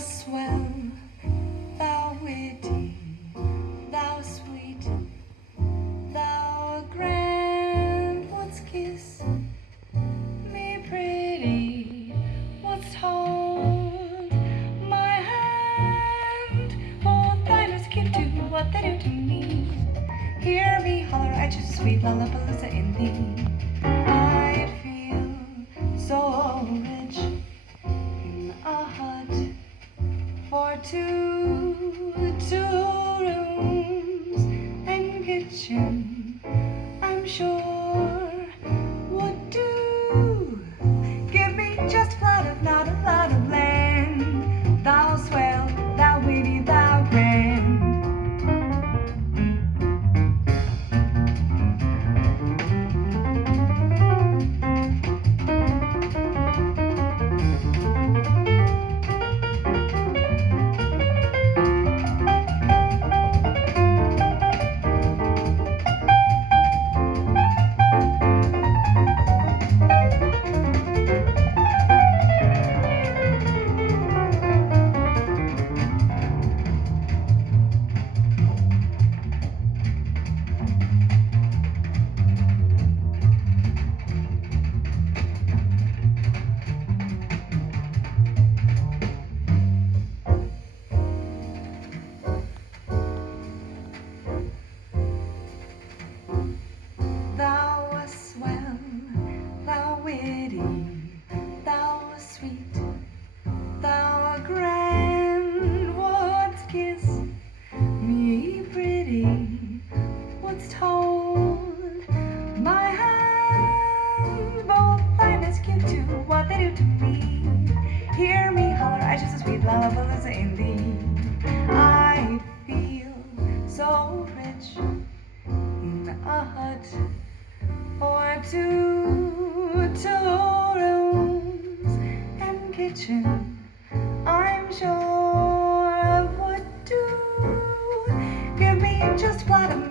swell, thou witty, thou sweet, thou grand, wouldst kiss me pretty, wouldst hold my hand, both thine keep to what they do to me. Hear me holler at you, sweet Lollapalooza in thee. I feel so rich in a hut for two rooms and kitchen, I'm sure would do. Give me just plot of not a lot of land, thou swell, thou witty, thou grand. Thou swell, thou witty, thou sweet, thou grand, wouldst kiss me pretty, wouldst hold my hand, both finest cute to what they do to me. Hear me holler, I just a sweet Lollapalooza in thee. I feel so rich in a hut or two rooms and kitchen, I'm sure would do. Give me just plot of